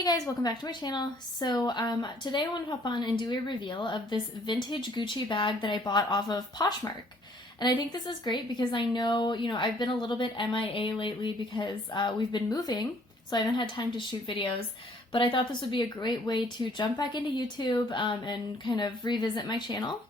Hey guys, welcome back to my channel. So today I want to hop on and do a reveal of this vintage Gucci bag that I bought off of Poshmark. And I think this is great because I know, I've been a little bit MIA lately because we've been moving, so I haven't had time to shoot videos. But I thought this would be a great way to jump back into YouTube and kind of revisit my channel.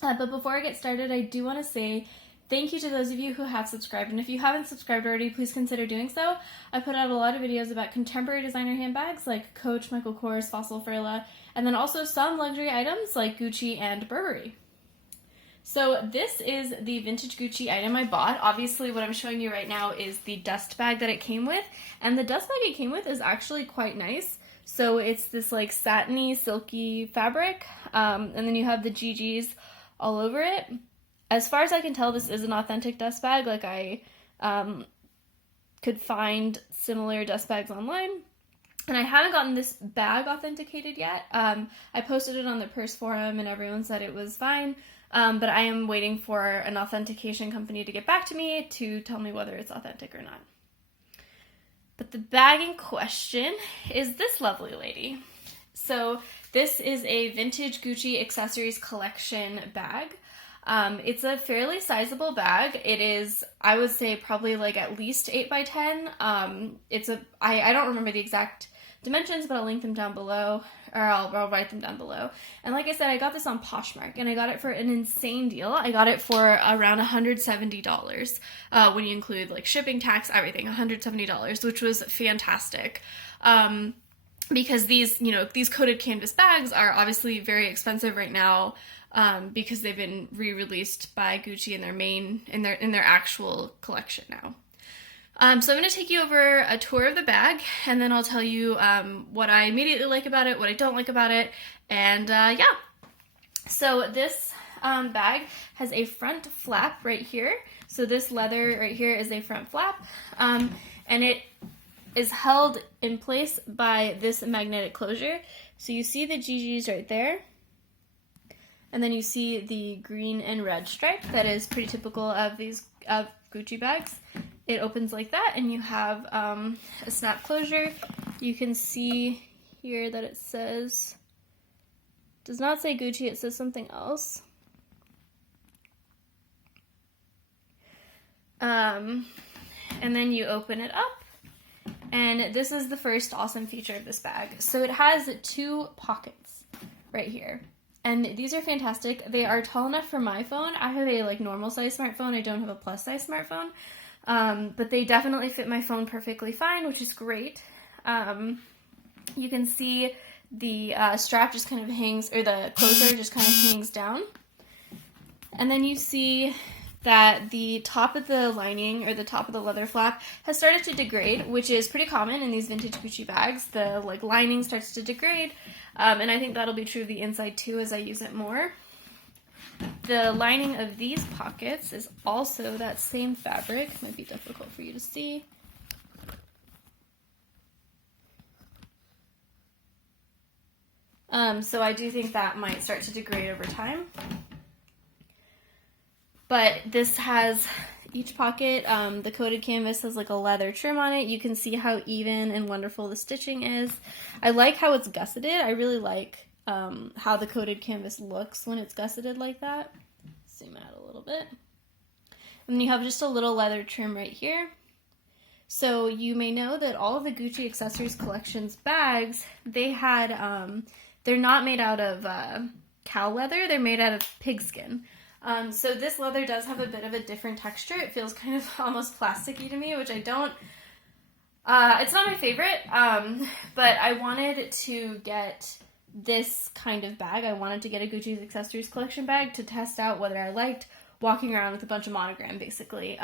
But before I get started, I do want to say thank you to those of you who have subscribed, and if you haven't subscribed already, please consider doing so. I put out a lot of videos about contemporary designer handbags like Coach, Michael Kors, Fossil Frela, and then also some luxury items like Gucci and Burberry. So this is the vintage Gucci item I bought. Obviously what I'm showing you right now is the dust bag that it came with, and the dust bag it came with is actually quite nice. So it's this like satiny, silky fabric, and then you have the GGs all over it. As far as I can tell, this is an authentic dust bag. Like I could find similar dust bags online. And I haven't gotten this bag authenticated yet. I posted it on the purse forum and everyone said it was fine. But I am waiting for an authentication company to get back to me to tell me whether it's authentic or not. But the bag in question is this lovely lady. So this is a Vintage Gucci Accessories Collection bag. It's a fairly sizable bag. It is, I would say, probably like at least 8 by 10. I don't remember the exact dimensions, but I'll link them down below, or I'll write them down below. And like I said, I got this on Poshmark, and I got it for an insane deal. I got it for around $170, when you include like shipping, tax, everything, $170, which was fantastic. Because these coated canvas bags are obviously very expensive right now. Because they've been re-released by Gucci in their actual collection now. So I'm going to take you over a tour of the bag, and then I'll tell you what I immediately like about it, what I don't like about it, and yeah. So this bag has a front flap right here. So this leather right here is a front flap, and it is held in place by this magnetic closure. So you see the GGs right there. And then you see the green and red stripe that is pretty typical of Gucci bags. It opens like that, and you have a snap closure. You can see here that it does not say Gucci, it says something else. And then you open it up, and this is the first awesome feature of this bag. So it has 2 pockets right here. And these are fantastic. They are tall enough for my phone. I have a normal size smartphone. I don't have a plus size smartphone. But they definitely fit my phone perfectly fine, which is great. You can see the strap just kind of hangs, or the closure just kind of hangs down. And then you see that the top of the lining, or the top of the leather flap, has started to degrade, which is pretty common in these vintage Gucci bags. The lining starts to degrade, and I think that'll be true of the inside too as I use it more. The lining of these pockets is also that same fabric. Might be difficult for you to see. So I do think that might start to degrade over time. But this has each pocket, the coated canvas has like a leather trim on it. You can see how even and wonderful the stitching is. I like how it's gusseted. I really like how the coated canvas looks when it's gusseted like that. Zoom out a little bit. And then you have just a little leather trim right here. So you may know that all of the Gucci Accessories Collection's bags, they had, they're not made out of cow leather, they're made out of pigskin. So this leather does have a bit of a different texture. It feels kind of almost plasticky to me, which I don't, it's not my favorite, but I wanted to get this kind of bag. I wanted to get a Gucci Accessories Collection bag to test out whether I liked walking around with a bunch of monogram, basically.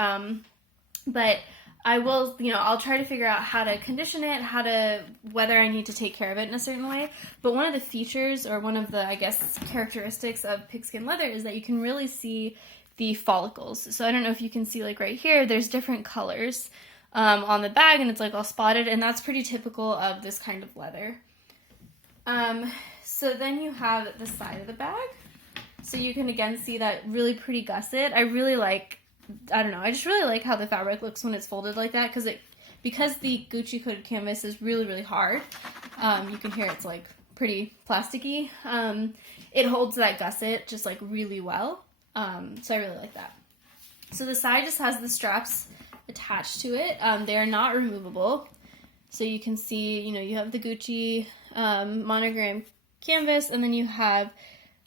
But I will, I'll try to figure out how to condition it, whether I need to take care of it in a certain way. But one of the features, or one of the, I guess, characteristics of pigskin leather is that you can really see the follicles. So I don't know if you can see, like right here, there's different colors on the bag, and it's like all spotted, and that's pretty typical of this kind of leather. So then you have the side of the bag. So you can again see that really pretty gusset. I just really like how the fabric looks when it's folded like that, because the Gucci coated canvas is really, really hard. You can hear it's like pretty plasticky. It holds that gusset just like really well. So I really like that. So the side just has the straps attached to it. They are not removable. So you can see, you know, you have the Gucci monogram canvas, and then you have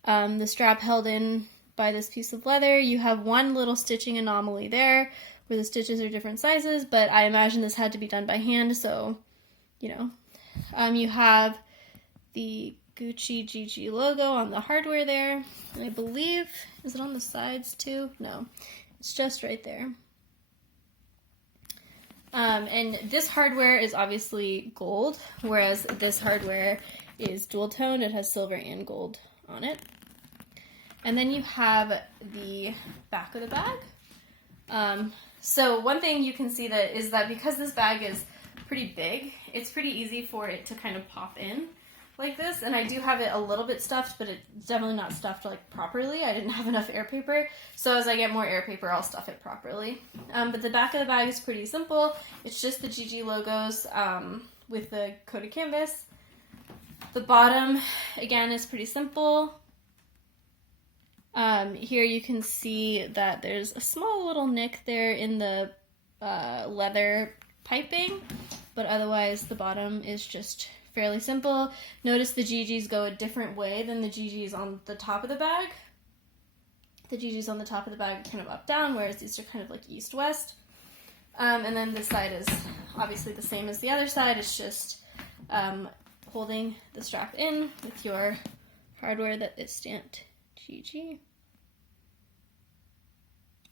the strap held in by this piece of leather. You have one little stitching anomaly there where the stitches are different sizes, but I imagine this had to be done by hand, so, you know. You have the Gucci GG logo on the hardware there, and I believe, is it on the sides too? No, it's just right there. And this hardware is obviously gold, whereas this hardware is dual toned. It has silver and gold on it. And then you have the back of the bag. So one thing you can see is that because this bag is pretty big, it's pretty easy for it to kind of pop in like this. And I do have it a little bit stuffed, but it's definitely not stuffed like properly. I didn't have enough air paper. So as I get more air paper, I'll stuff it properly. But the back of the bag is pretty simple. It's just the GG logos with the coated canvas. The bottom, again, is pretty simple. Here you can see that there's a small little nick there in the leather piping, but otherwise the bottom is just fairly simple. Notice the GGs go a different way than the GGs on the top of the bag. The GGs on the top of the bag are kind of up-down, whereas these are kind of like east-west. And then this side is obviously the same as the other side. It's just holding the strap in with your hardware that is stamped GG.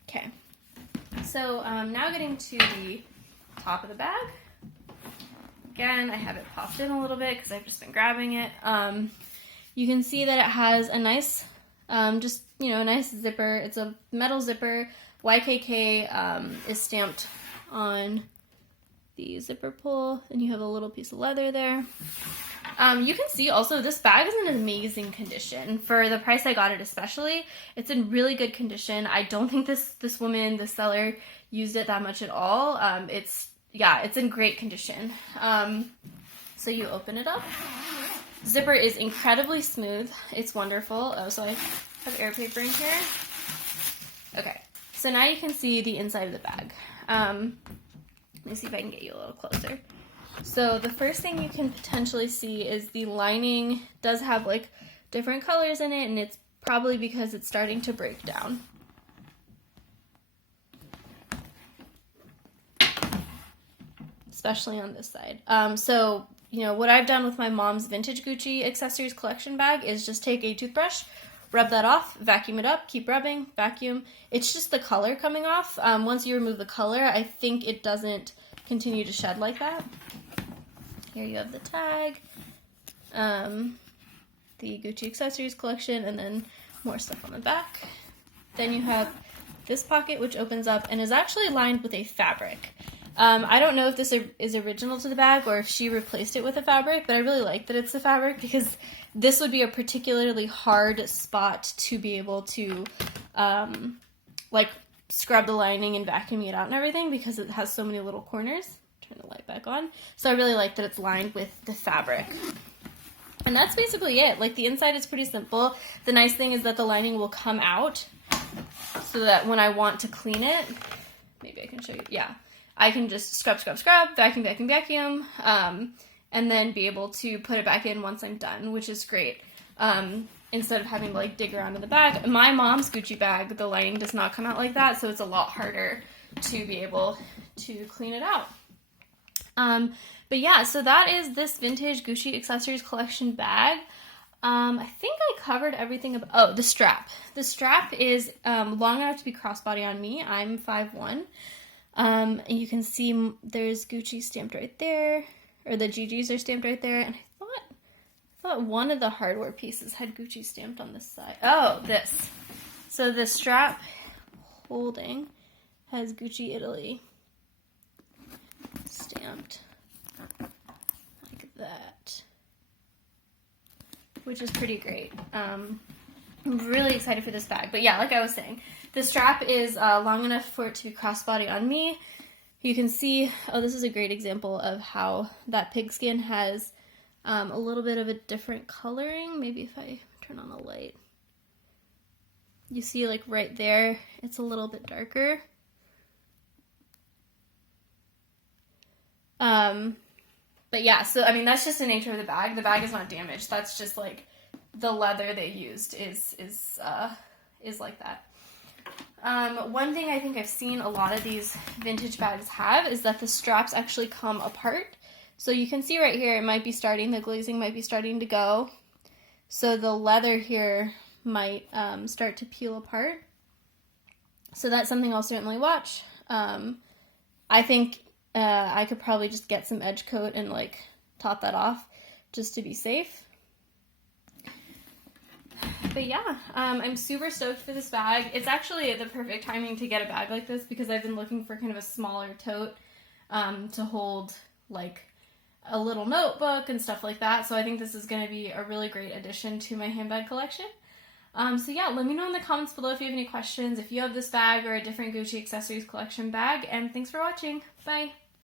Okay, so now getting to the top of the bag. Again, I have it popped in a little bit because I've just been grabbing it. You can see that it has a nice, just, you know, a nice zipper. It's a metal zipper. YKK is stamped on the zipper pull, and you have a little piece of leather there. You can see also this bag is in amazing condition. For the price I got it especially, it's in really good condition. I don't think this woman, the seller, used it that much at all. It's in great condition. So you open it up. Zipper is incredibly smooth. It's wonderful. Oh, so I have air paper in here. Okay, so now you can see the inside of the bag. Let me see if I can get you a little closer. So the first thing you can potentially see is the lining does have like different colors in it, and it's probably because it's starting to break down. Especially on this side. So, you know, what I've done with my mom's Vintage Gucci Accessories Collection bag is just take a toothbrush, rub that off, vacuum it up, keep rubbing, vacuum. It's just the color coming off. Once you remove the color, I think it doesn't continue to shed like that. Here you have the tag, the Gucci Accessories Collection, and then more stuff on the back. Then you have this pocket, which opens up and is actually lined with a fabric. I don't know if this is original to the bag or if she replaced it with a fabric, but I really like that it's a fabric because this would be a particularly hard spot to be able to like scrub the lining and vacuum it out and everything because it has so many little corners. Turn the light back on. So I really like that it's lined with the fabric. And that's basically it. Like the inside is pretty simple. The nice thing is that the lining will come out so that when I want to clean it, maybe I can show you. Yeah. I can just scrub, vacuum, and then be able to put it back in once I'm done, which is great. Instead of having to like dig around in the bag. My mom's Gucci bag, the lining does not come out like that, so it's a lot harder to be able to clean it out. But yeah, so that is this Vintage Gucci Accessories Collection bag. I think I covered everything about, oh, the strap. The strap is long enough to be crossbody on me. I'm 5'1". And you can see there's Gucci stamped right there, or the GGs are stamped right there, and I thought one of the hardware pieces had Gucci stamped on this side. Oh, this. So the strap holding has Gucci Italy stamped like that, which is pretty great. I'm really excited for this bag, but yeah, like I was saying, the strap is long enough for it to be crossbody on me. You can see, oh, this is a great example of how that pigskin has a little bit of a different coloring. Maybe if I turn on a light. You see like right there, it's a little bit darker. But yeah, so I mean, that's just the nature of the bag. The bag is not damaged. That's just like the leather they used is like that. One thing I think I've seen a lot of these vintage bags have is that the straps actually come apart. So you can see right here, it might be starting, the glazing might be starting to go. So the leather here might start to peel apart. So that's something I'll certainly watch. I think I could probably just get some edge coat and like top that off just to be safe. But yeah, I'm super stoked for this bag. It's actually the perfect timing to get a bag like this because I've been looking for kind of a smaller tote to hold like a little notebook and stuff like that. So I think this is going to be a really great addition to my handbag collection. So yeah, let me know in the comments below if you have any questions, if you have this bag or a different Gucci Accessories Collection bag, and thanks for watching. Bye!